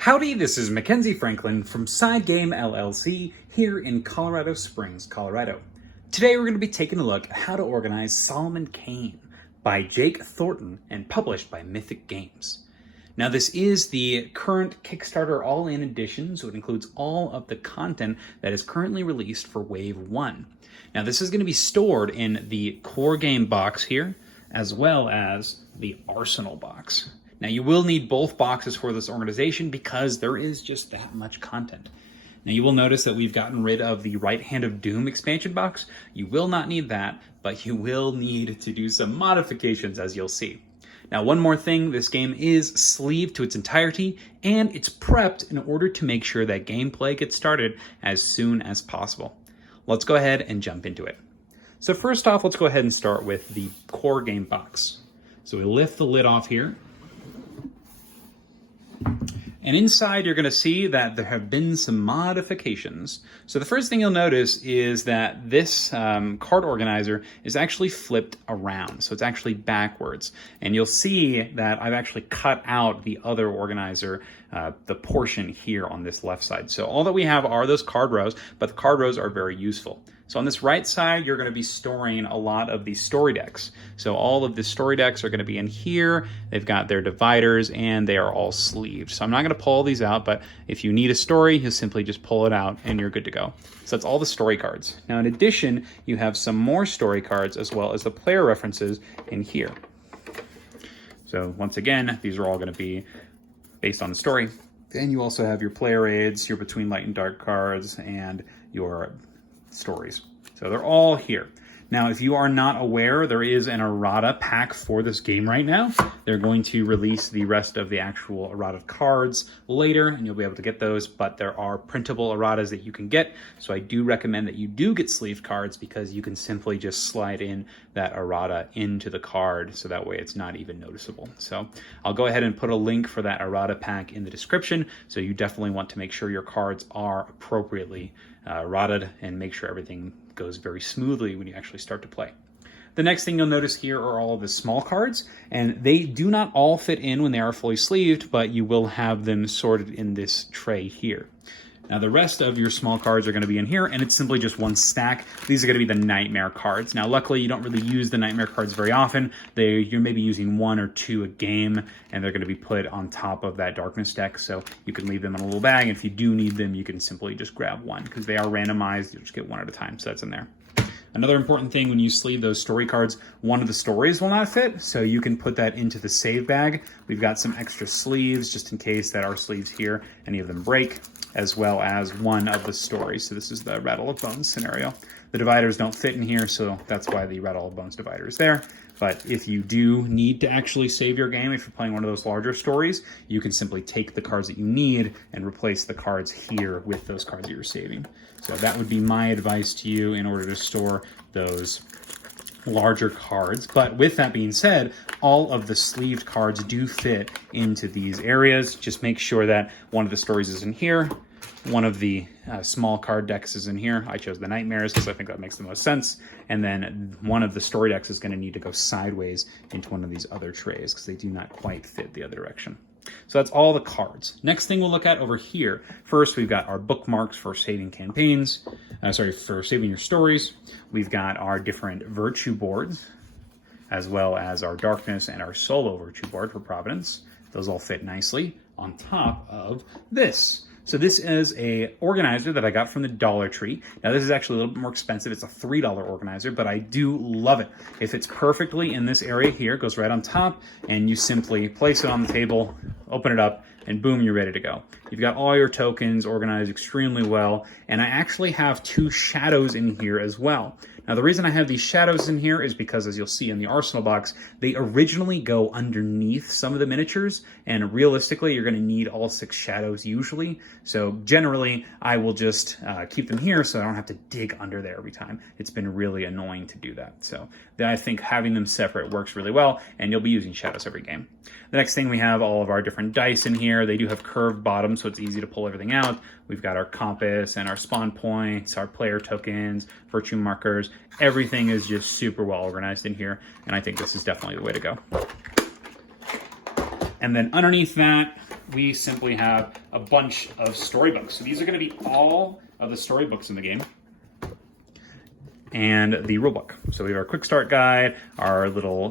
Howdy, this is Mackenzie Franklin from SideGame LLC here in Colorado Springs, Colorado. Today we're going to be taking a look at how to organize Solomon Kane by Jake Thornton and published by Mythic Games. Now this is the current Kickstarter all-in edition, so it includes all of the content that is currently released for Wave 1. Now this is going to be stored in the core game box here, as well as the Arsenal box. Now you will need both boxes for this organization because there is just that much content. Now you will notice that we've gotten rid of the Right Hand of Doom expansion box. You will not need that, but you will need to do some modifications, as you'll see. Now one more thing, this game is sleeved to its entirety and it's prepped in order to make sure that gameplay gets started as soon as possible. Let's go ahead and jump into it. So first off, let's go ahead and start with the core game box. So we lift the lid off here. And inside, you're going to see that there have been some modifications. So the first thing you'll notice is that this card organizer is actually flipped around. So it's actually backwards. And you'll see that I've actually cut out the other organizer, the portion here on this left side. So all that we have are those card rows, but the card rows are very useful. So on this right side, you're going to be storing a lot of these story decks. So all of the story decks are going to be in here. They've got their dividers and they are all sleeved. So I'm not going to pull all these out, but if you need a story, you simply just pull it out and you're good to go. So that's all the story cards. Now in addition, you have some more story cards as well as the player references in here. So once again, these are all going to be based on the story. Then you also have your player aids, your between light and dark cards, and your stories. So they're all here. Now, if you are not aware, there is an errata pack for this game right now. They're going to release the rest of the actual errata cards later, and you'll be able to get those, but there are printable erratas that you can get. So I do recommend that you do get sleeved cards because you can simply just slide in that errata into the card, so that way it's not even noticeable. So I'll go ahead and put a link for that errata pack in the description. So you definitely want to make sure your cards are appropriately errataed and make sure everything goes very smoothly when you actually start to play. The next thing you'll notice here are all of the small cards, and they do not all fit in when they are fully sleeved, but you will have them sorted in this tray here. Now the rest of your small cards are going to be in here, and it's simply just one stack. These are going to be the Nightmare cards. Now luckily you don't really use the Nightmare cards very often. You're maybe using one or two a game, and they're going to be put on top of that Darkness deck, so you can leave them in a little bag, and if you do need them, you can simply just grab one, because they are randomized. You'll just get one at a time, so that's in there. Another important thing when you sleeve those story cards, one of the stories will not fit, so you can put that into the save bag. We've got some extra sleeves just in case that our sleeves here, any of them break, as well as one of the stories. So this is the Rattle of Bones scenario. The dividers don't fit in here, so that's why the Rattle of Bones divider is there. But if you do need to actually save your game, if you're playing one of those larger stories, you can simply take the cards that you need and replace the cards here with those cards that you're saving. So that would be my advice to you in order to store those larger cards. But with that being said, all of the sleeved cards do fit into these areas. Just make sure that one of the stories is in here. One of the small card decks is in here. I chose the Nightmares because I think that makes the most sense. And then one of the story decks is going to need to go sideways into one of these other trays because they do not quite fit the other direction. So that's all the cards. Next thing we'll look at over here. First, we've got our bookmarks for saving campaigns. For saving your stories. We've got our different virtue boards, as well as our Darkness and our solo virtue board for Providence. Those all fit nicely on top of this. So this is a organizer that I got from the Dollar Tree. Now this is actually a little bit more expensive. It's a $3 organizer, but I do love it. It fits perfectly in this area here. It goes right on top, and you simply place it on the table, open it up, and boom, you're ready to go. You've got all your tokens organized extremely well, and I actually have two shadows in here as well. Now the reason I have these shadows in here is because, as you'll see in the Arsenal box, they originally go underneath some of the miniatures, and realistically you're going to need all 6 shadows usually. So generally I will just keep them here so I don't have to dig under there every time. It's been really annoying to do that. So then I think having them separate works really well, and you'll be using shadows every game. The next thing, we have all of our different dice in here. They do have curved bottoms, so it's easy to pull everything out. We've got our compass and our spawn points, our player tokens, virtue markers. Everything is just super well organized in here, and I think this is definitely the way to go. And then underneath that, we simply have a bunch of storybooks. So these are going to be all of the storybooks in the game and the rulebook. So we have our quick start guide, our little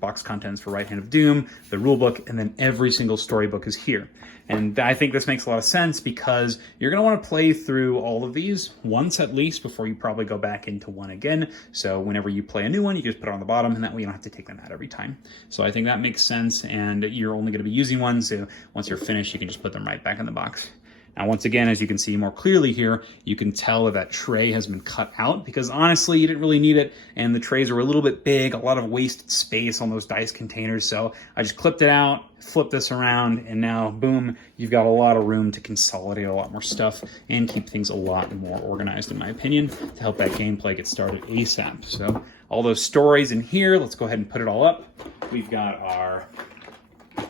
box contents for Right Hand of Doom, the rulebook, and then every single storybook is here. And I think this makes a lot of sense because you're going to want to play through all of these once at least before you probably go back into one again. So whenever you play a new one, you just put it on the bottom, and that way you don't have to take them out every time. So I think that makes sense, and you're only going to be using one, so once you're finished, you can just put them right back in the box. Now, once again, as you can see more clearly here, you can tell that tray has been cut out because honestly, you didn't really need it. And the trays were a little bit big, a lot of wasted space on those dice containers. So I just clipped it out, flipped this around, and now boom, you've got a lot of room to consolidate a lot more stuff and keep things a lot more organized, in my opinion, to help that gameplay get started ASAP. So all those stories in here, let's go ahead and put it all up. We've got our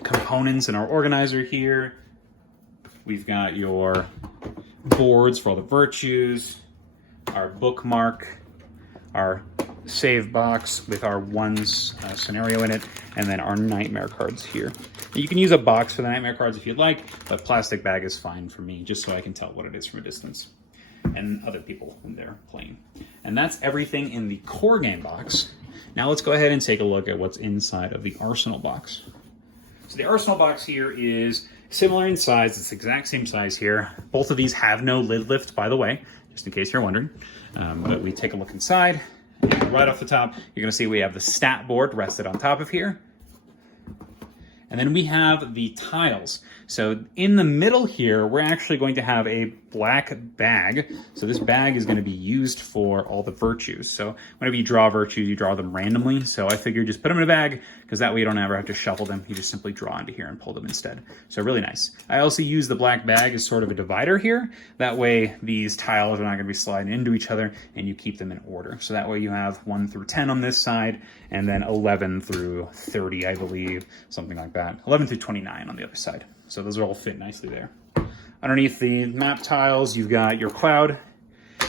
components and our organizer here. We've got your boards for all the virtues, our bookmark, our save box with our ones scenario in it, and then our nightmare cards here. You can use a box for the nightmare cards if you'd like, but plastic bag is fine for me, just so I can tell what it is from a distance, and other people when they're playing. And that's everything in the core game box. Now let's go ahead and take a look at what's inside of the arsenal box. So the arsenal box here is similar in size. It's the exact same size here. Both of these have no lid lift, by the way, just in case you're wondering. But we take a look inside, and right off the top, you're gonna see we have the stat board rested on top of here. And then we have the tiles. So in the middle here, we're actually going to have a black bag. So this bag is going to be used for all the virtues. So whenever you draw virtues, you draw them randomly. So I figured just put them in a bag because that way you don't ever have to shuffle them. You just simply draw into here and pull them instead. So really nice. I also use the black bag as sort of a divider here. That way these tiles are not going to be sliding into each other and you keep them in order. So that way you have 1 through 10 on this side and then 11 through 30, I believe, something like that. 11 through 29 on the other side. So those are all fit nicely there. Underneath the map tiles, you've got your cloud.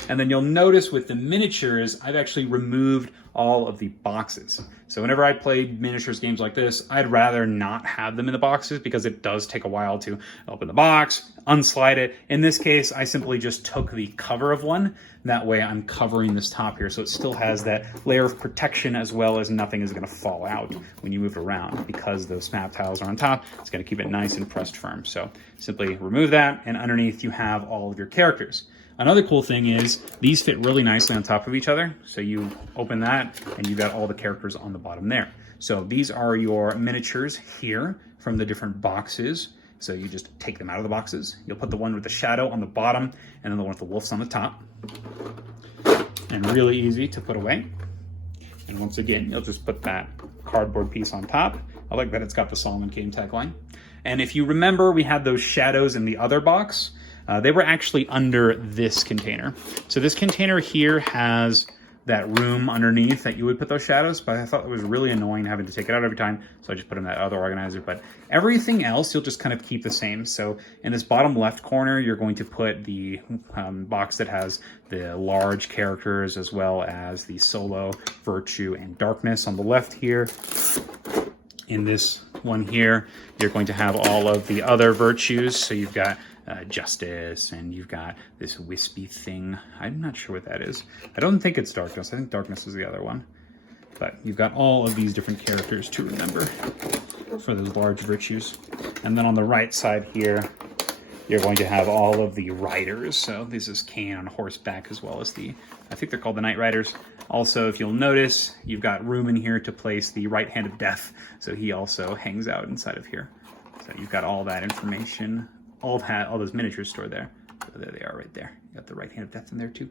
And then you'll notice with the miniatures, I've actually removed all of the boxes. So whenever I play miniatures games like this, I'd rather not have them in the boxes because it does take a while to open the box, unslide it. In this case, I simply just took the cover of one. That way I'm covering this top here so it still has that layer of protection as well as nothing is going to fall out when you move it around. Because those map tiles are on top, it's going to keep it nice and pressed firm. So simply remove that, and underneath you have all of your characters. Another cool thing is these fit really nicely on top of each other. So you open that and you've got all the characters on the bottom there. So these are your miniatures here from the different boxes. So you just take them out of the boxes. You'll put the one with the shadow on the bottom and then the one with the wolves on the top. And really easy to put away. And once again, you'll just put that cardboard piece on top. I like that it's got the Solomon Kane tagline. And if you remember, we had those shadows in the other box. They were actually under this container. So this container here has that room underneath that you would put those shadows, but I thought it was really annoying having to take it out every time, so I just put in that other organizer. But everything else you'll just kind of keep the same. So in this bottom left corner, you're going to put the box that has the large characters as well as the solo, virtue, and darkness on the left here. In this one here, you're going to have all of the other virtues. So you've got justice, and you've got this wispy thing. I'm not sure what that is. I don't think it's darkness. I think darkness is the other one. But you've got all of these different characters to remember for those large virtues. And then on the right side here, you're going to have all of the riders. So this is Kane on horseback as well as I think they're called the Knight Riders. Also, if you'll notice, you've got room in here to place the Right Hand of Death. So he also hangs out inside of here. So you've got all that information. All those miniatures stored there. So there they are right there. You got the Right Hand of Death in there too.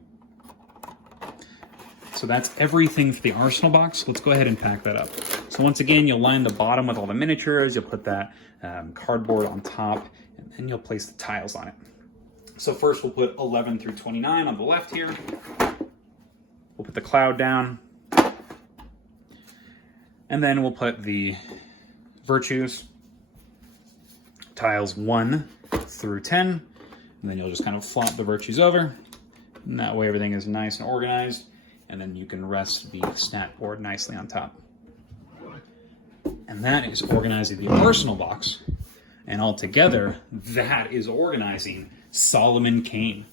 So that's everything for the arsenal box. Let's go ahead and pack that up. So once again, you'll line the bottom with all the miniatures. You'll put that cardboard on top, and then you'll place the tiles on it. So first we'll put 11 through 29 on the left here. We'll put the cloud down. And then we'll put the virtues, tiles 1 through 10, and then you'll just kind of flop the virtues over, and that way everything is nice and organized, and then you can rest the stat board nicely on top. And that is organizing the arsenal box. And altogether, that is organizing Solomon Kane.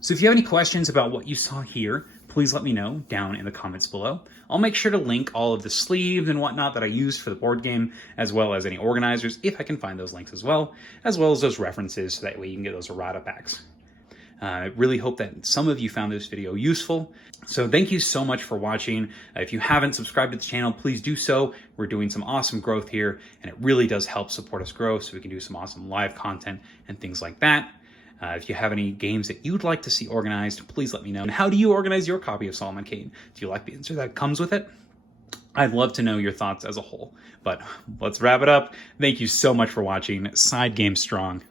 So if you have any questions about what you saw here, please let me know down in the comments below. I'll make sure to link all of the sleeves and whatnot that I used for the board game, as well as any organizers, if I can find those links as well as those references, so that way you can get those errata packs. I really hope that some of you found this video useful. So thank you so much for watching. If you haven't subscribed to the channel, please do so. We're doing some awesome growth here, and it really does help support us grow so we can do some awesome live content and things like that. If you have any games that you'd like to see organized, please let me know. And how do you organize your copy of Solomon Kane? Do you like the answer that comes with it? I'd love to know your thoughts as a whole. But let's wrap it up. Thank you so much for watching. Side Game Strong.